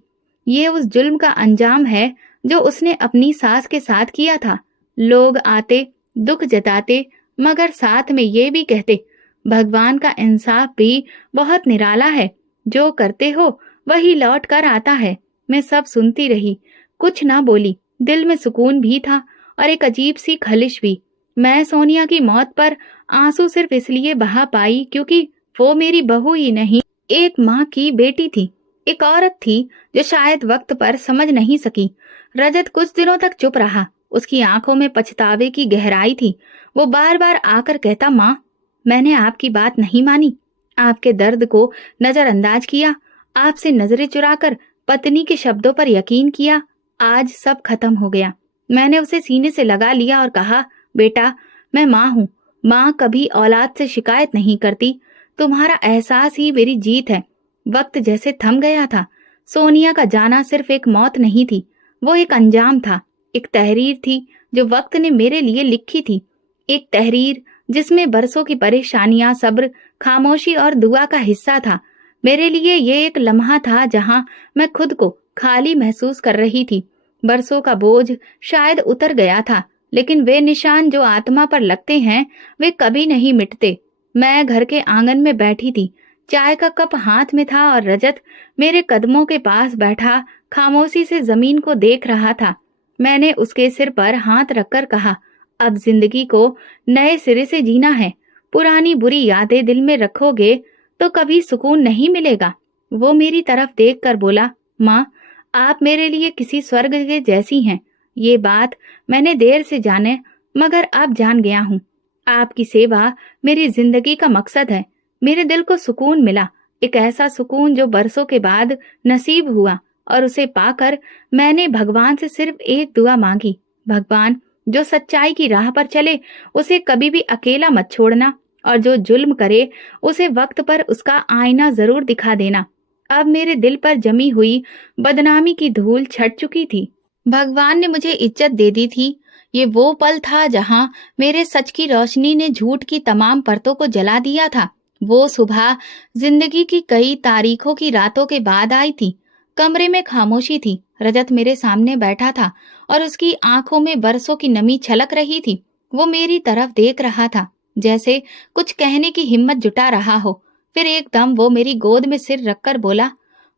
ये उस जुल्म का अंजाम है जो उसने अपनी सास के साथ किया था। लोग आते, दुख जताते, मगर साथ में ये भी कहते, भगवान का इंसाफ भी बहुत निराला है, जो करते हो वही लौट कर आता है। मैं सब सुनती रही, कुछ ना बोली। दिल में सुकून भी था और एक अजीब सी खलिश भी। मैं सोनिया की मौत पर आंसू सिर्फ इसलिए बहा पाई क्योंकि वो मेरी बहू ही नहीं, एक माँ की बेटी थी, एक औरत थी जो शायद वक्त पर समझ नहीं सकी। रजत कुछ दिनों तक चुप रहा। उसकी आंखों में पछतावे की गहराई थी। वो बार बार आकर कहता, माँ, मैंने आपकी बात नहीं मानी, आपके दर्द को नजरअंदाज किया, आपसे नजरें चुराकर पत्नी के शब्दों पर यकीन किया। आज सब खत्म हो गया। मैंने उसे सीने से लगा लिया और कहा, बेटा, मैं माँ हूँ। माँ कभी औलाद से शिकायत नहीं करती। तुम्हारा एहसास ही मेरी जीत है। वक्त जैसे थम गया था। सोनिया का जाना सिर्फ एक मौत नहीं थी, वो एक अंजाम था, एक तहरीर थी जो वक्त ने मेरे लिए लिखी थी। एक तहरीर जिसमें बरसों की परेशानियां, सब्र, खामोशी और दुआ का हिस्सा था। मेरे लिए ये एक लम्हा था जहां मैं खुद को खाली महसूस कर रही थी। बरसों का बोझ शायद उतर गया था, लेकिन वे निशान जो आत्मा पर लगते हैं वे कभी नहीं मिटते। मैं घर के आंगन में बैठी थी। चाय का कप हाथ में था और रजत मेरे कदमों के पास बैठा खामोशी से जमीन को देख रहा था। मैंने उसके सिर पर हाथ रखकर कहा, अब जिंदगी को नए सिरे से जीना है। पुरानी बुरी यादें दिल में रखोगे तो कभी सुकून नहीं मिलेगा। वो मेरी तरफ देखकर बोला, माँ, आप मेरे लिए किसी स्वर्ग के जैसी हैं। ये बात मैंने देर से जाने, मगर अब जान गया हूँ। आपकी सेवा मेरी जिंदगी का मकसद है। मेरे दिल को सुकून मिला, एक ऐसा सुकून जो बरसों के बाद नसीब हुआ, और उसे पाकर मैंने भगवान से सिर्फ एक दुआ मांगी, भगवान, जो सच्चाई की राह पर चले उसे कभी भी अकेला मत छोड़ना, और जो जुल्म करे उसे वक्त पर उसका आईना जरूर दिखा देना। अब मेरे दिल पर जमी हुई बदनामी की धूल छट चुकी थी। भगवान ने मुझे इज्जत दे दी थी। ये वो पल था जहां मेरे सच की रोशनी ने झूठ की तमाम परतों को जला दिया था। वो सुबह जिंदगी की कई तारीखों की रातों के बाद आई थी। कमरे में खामोशी थी। रजत मेरे सामने बैठा था और उसकी आंखों में बरसों की नमी छलक रही थी। वो मेरी तरफ देख रहा था। जैसे कुछ कहने की हिम्मत जुटा रहा हो। फिर एकदम वो मेरी गोद में सिर रखकर बोला,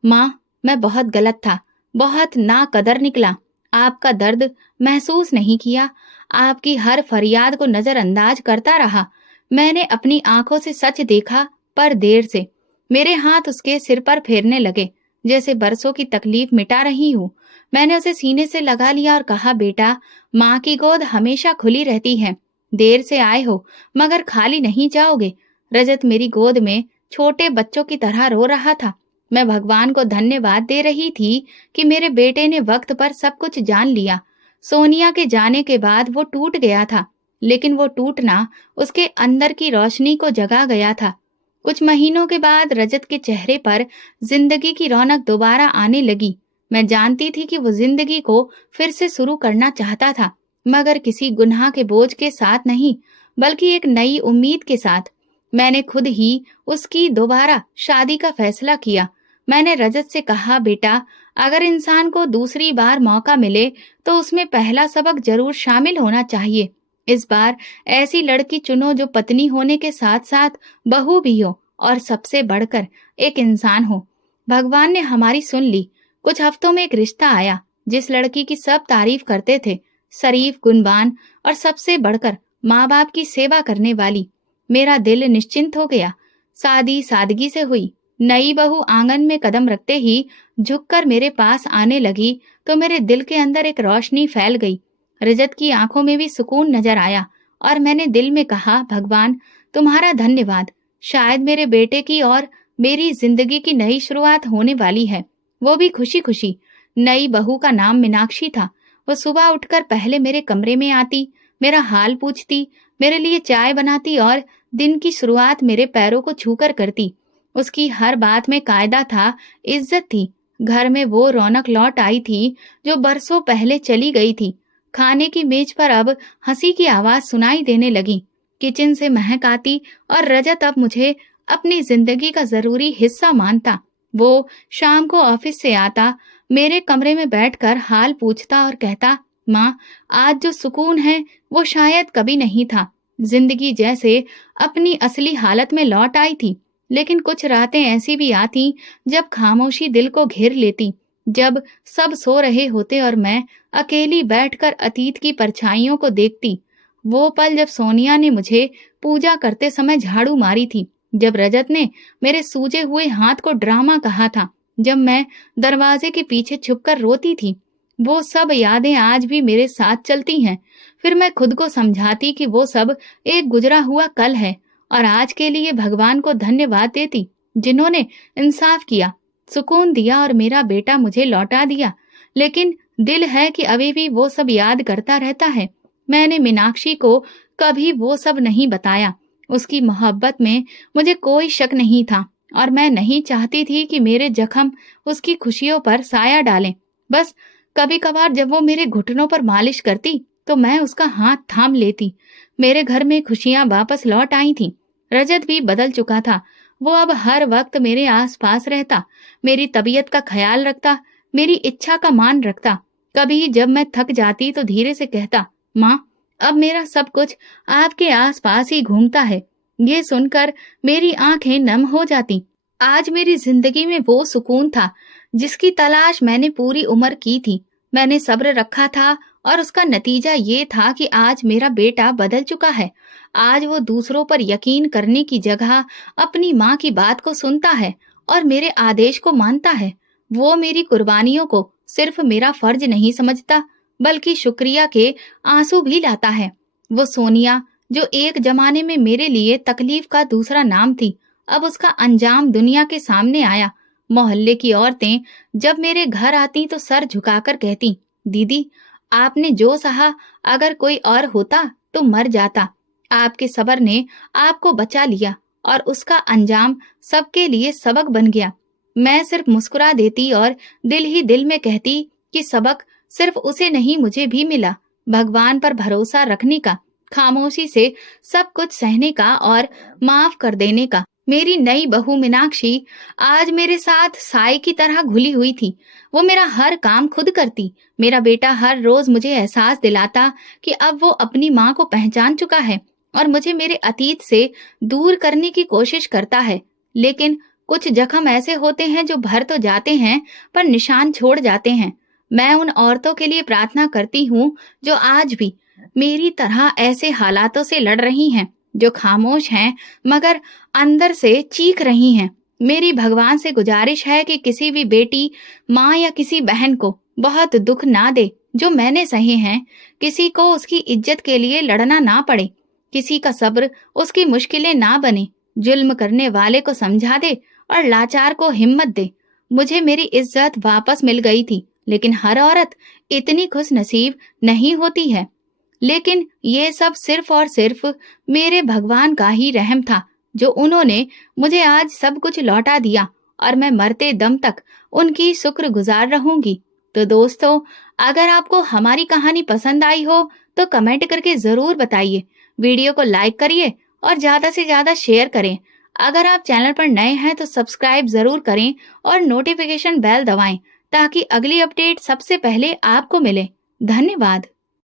माँ, मैं बहुत गलत था, बहुत नाकदर निकला। आपका दर्द महसूस नहीं किया, आपकी हर फरियाद को नजरअंदाज करता रहा। मैंने अपनी आंखों से सच देखा, पर देर से। मेरे हाथ उसके सिर पर फेरने लगे, जैसे बरसों की तकलीफ मिटा रही हूँ। मैंने उसे सीने से लगा लिया और कहा, बेटा, माँ की गोद हमेशा खुली रहती है। देर से आए हो, मगर खाली नहीं जाओगे। रजत मेरी गोद में छोटे बच्चों की तरह रो रहा था। मैं भगवान को धन्यवाद दे रही थी कि मेरे बेटे ने वक्त पर सब कुछ जान लिया। सोनिया के जाने के बाद वो टूट गया था, लेकिन वो टूटना उसके अंदर की रोशनी को जगा गया था। कुछ महीनों के बाद रजत के चेहरे पर जिंदगी की रौनक दोबारा आने लगी। मैं जानती थी कि वो जिंदगी को फिर से शुरू करना चाहता था, मगर किसी गुनाह के बोझ के साथ नहीं, बल्कि एक नई उम्मीद के साथ। मैंने खुद ही उसकी दोबारा शादी का फैसला किया। मैंने रजत से कहा, बेटा, अगर इंसान को दूसरी बार मौका मिले तो उसमें पहला सबक जरूर शामिल होना चाहिए। इस बार ऐसी लड़की चुनो जो पत्नी होने के साथ साथ बहू भी हो और सबसे बढ़कर एक इंसान हो। भगवान ने हमारी सुन ली। कुछ हफ्तों में एक रिश्ता आया, जिस लड़की की सब तारीफ करते थे, शरीफ, गुणवान और सबसे बढ़कर माँ बाप की सेवा करने वाली। मेरा दिल निश्चिंत हो गया। शादी सादगी से हुई। नई बहू आंगन में कदम रखते ही झुककर मेरे पास आने लगी तो मेरे दिल के अंदर एक रोशनी फैल गई। रजत की आंखों में भी सुकून नजर आया और मैंने दिल में कहा, भगवान, तुम्हारा धन्यवाद। शायद मेरे बेटे की और मेरी जिंदगी की नई शुरुआत होने वाली है। वो भी खुशी खुशी। नई बहू का नाम मीनाक्षी था। वो सुबह उठकर पहले मेरे कमरे में आती, मेरा हाल पूछती, मेरे लिए चाय बनाती और दिन की शुरुआत मेरे पैरों को छूकर करती। उसकी हर बात में कायदा था, इज्जत थी। घर में वो रौनक लौट आई थी जो बरसों पहले चली गई थी। खाने की मेज पर अब हंसी की आवाज सुनाई देने लगी। किचन से महक आती और रजत अब मुझे अपनी जिंदगी का जरूरी हिस्सा मानता। वो शाम को ऑफिस से आता, मेरे कमरे में बैठकर हाल पूछता और कहता, माँ, आज जो सुकून है वो शायद कभी नहीं था। जिंदगी जैसे अपनी असली हालत में लौट आई थी। लेकिन कुछ रातें ऐसी भी आती जब खामोशी दिल को घेर लेती, जब सब सो रहे होते और मैं अकेली बैठकर अतीत की परछाइयों को देखती। वो पल जब सोनिया ने मुझे पूजा करते समय झाड़ू मारी थी, जब रजत ने मेरे सूजे हुए हाथ को ड्रामा कहा था, जब मैं दरवाजे के पीछे छुपकर रोती थी। वो सब यादें आज भी मेरे साथ चलती हैं। फिर मैं खुद को समझाती कि वो सब एक गुजरा हुआ कल है और आज के लिए भगवान को धन्यवाद देती, जिन्होंने इंसाफ किया, सुकून दिया और मेरा बेटा मुझे लौटा दिया। लेकिन दिल है कि अभी भी वो सब याद करता रहता है। मैंने मीनाक्षी को कभी वो सब नहीं बताया। उसकी मोहब्बत में मुझे कोई शक नहीं था और मैं नहीं चाहती थी कि मेरे जख्म उसकी खुशियों पर साया डालें। बस कभी कभार जब वो मेरे घुटनों पर मालिश करती तो मैं उसका हाथ थाम लेती। मेरे घर में खुशियां वापस लौट आई थीं। रजत भी बदल चुका था। वो अब हर वक्त मेरे आसपास रहता, मेरी तबीयत का ख्याल रखता, मेरी इच्छा का मान रखता। कभी जब मैं थक जाती तो धीरे से कहता, माँ, अब मेरा सब कुछ आपके आसपास ही घूमता है। ये सुनकर मेरी आंखें नम हो जाती। आज मेरी जिंदगी में वो सुकून था जिसकी तलाश मैंने पूरी उम्र की थी। मैंने सब्र रखा था और उसका नतीजा ये था कि आज मेरा बेटा बदल चुका है। आज वो दूसरों पर यकीन करने की जगह अपनी माँ की बात को सुनता है और मेरे आदेश को मानता है। वो मेरी कुर्बानियों को सिर्फ मेरा फर्ज नहीं समझता, बल्कि शुक्रिया के आंसू भी लाता है। वो सोनिया, जो एक जमाने में मेरे लिए तकलीफ का दूसरा नाम थी, अब उसका अंजाम दुनिया के सामने आया। मोहल्ले की औरतें जब मेरे घर आती तो सर झुकाकर कहती, दीदी, आपने जो सहा, अगर कोई और होता तो मर जाता। आपके सब्र ने आपको बचा लिया और उसका अंजाम सबके लिए सबक बन गया। मैं सिर्फ मुस्कुरा देती और दिल ही दिल में कहती कि सबक सिर्फ उसे नहीं, मुझे भी मिला। भगवान पर भरोसा रखने का, खामोशी से सब कुछ सहने का और माफ कर देने का। मेरी नई बहू मीनाक्षी आज मेरे साथ साई की तरह घुली हुई थी। वो मेरा हर काम खुद करती। मेरा बेटा हर रोज मुझे एहसास दिलाता कि अब वो अपनी माँ को पहचान चुका है और मुझे मेरे अतीत से दूर करने की कोशिश करता है। लेकिन कुछ जख्म ऐसे होते हैं जो भर तो जाते हैं पर निशान छोड़ जाते हैं। मैं उन औरतों के लिए प्रार्थना करती हूँ जो आज भी मेरी तरह ऐसे हालातों से लड़ रही हैं, जो खामोश हैं मगर अंदर से चीख रही हैं। मेरी भगवान से गुजारिश है कि किसी भी बेटी, माँ या किसी बहन को बहुत दुख ना दे जो मैंने सहे हैं। किसी को उसकी इज्जत के लिए लड़ना ना पड़े, किसी का सब्र उसकी मुश्किलें ना बने। जुल्म करने वाले को समझा दे और लाचार को हिम्मत दे। मुझे मेरी इज्जत वापस मिल गई थी, लेकिन हर औरत इतनी खुश नसीब नहीं होती है। लेकिन ये सब सिर्फ और सिर्फ मेरे भगवान का ही रहम था, जो उन्होंने मुझे आज सब कुछ लौटा दिया, और मैं मरते दम तक उनकी शुक्रगुजार रहूंगी। तो दोस्तों, अगर आपको हमारी कहानी पसंद आई हो तो कमेंट करके जरूर बताइए। वीडियो को लाइक करिए और ज्यादा से ज्यादा शेयर करें। अगर आप चैनल पर नए हैं तो सब्सक्राइब जरूर करें और नोटिफिकेशन बेल दबाएं ताकि अगली अपडेट सबसे पहले आपको मिले। धन्यवाद।